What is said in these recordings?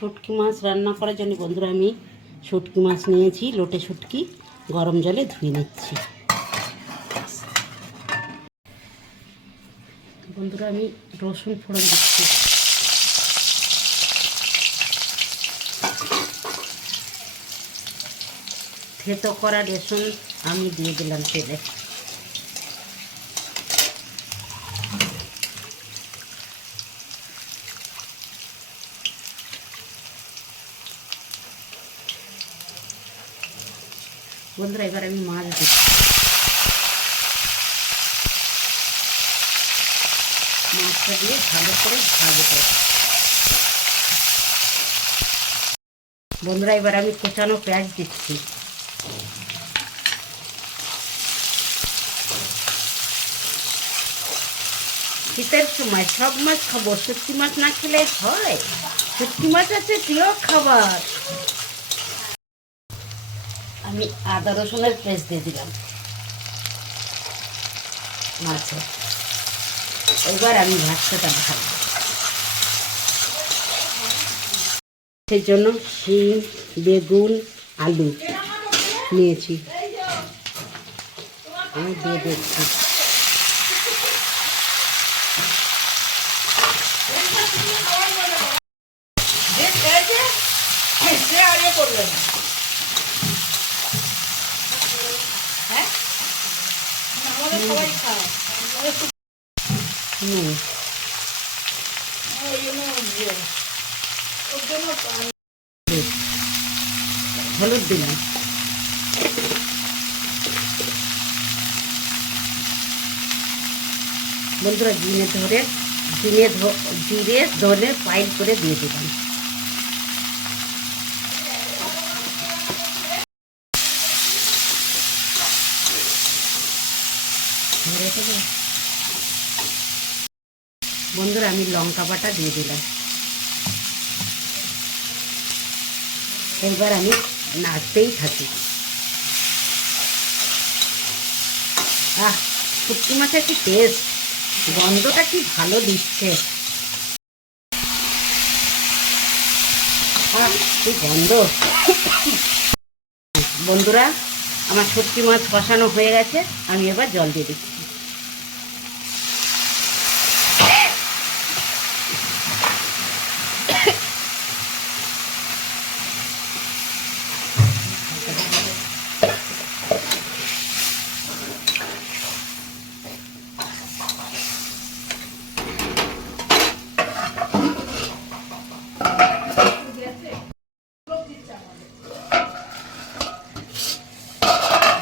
শুটকি মাছ রান্না করার জন্য বন্ধুরা আমি শুটকি মাছ নিয়েছি, লোটে শুটকি, গরম জলে ধুয়ে নিচ্ছি। বন্ধুরা আমি রসুন ফোড়ন দিচ্ছি। থেতো করা রসুন আমি দিয়ে দিলাম তেলে। বন্ধুরা এবার আমি মাছ দিচ্ছি মাছটা দিয়ে ভালো করে ভাজবো বন্ধুরা এবার আমি কোচানো পেঁয়াজ দিচ্ছি শীতের সময় সব মাছ খাব শুটকি মাছ না খেলে হয় শুটকি মাছ আছে প্রিয় খাবার আমি আদা রসুনের পেস্ট দিয়ে দিলাম। মাছে। এবার আমি ভাতটা ভাজবো। সেই জন্য শিম, বেগুন, আলু নিয়েছি। আমি দিয়ে দিচ্ছি। হলুদ বন্ধুরা জিনে ধরে জিনে জিরে ধরে পাইল করে দিয়ে দিলাম। ধরে ফেলে। বন্ধুরা, আমি লঙ্কা বাটা দিয়ে দিলাম। এবার আমি নাড়তেই থাকি। আহ, শুটকি মাছের কি টেস্ট গন্ধটা কি ভালো দিচ্ছে? কি গন্ধ? বন্ধুরা আমার শুটকি মাছ কষানো হয়ে গেছে আমি এবার জল দিয়ে দিচ্ছি।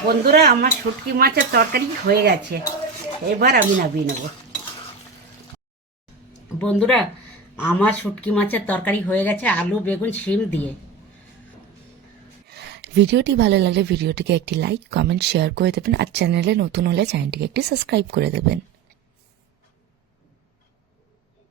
বন্ধুরা, আমার শুটকি মাছের তরকারি হয়ে গেছে। এবার আমি নামিয়ে নেব। বন্ধুরা, আমার শুটকি মাছের তরকারি হয়ে গেছে, আলু, বেগুন, শিম দিয়ে। ভিডিওটি ভালো লাগলে ভিডিওটিকে একটি লাইক, কমেন্ট, শেয়ার করে দেবেন, আর চ্যানেলে নতুন হলে চ্যানেলটিকে একটি সাবস্ক্রাইব করে দেবেন।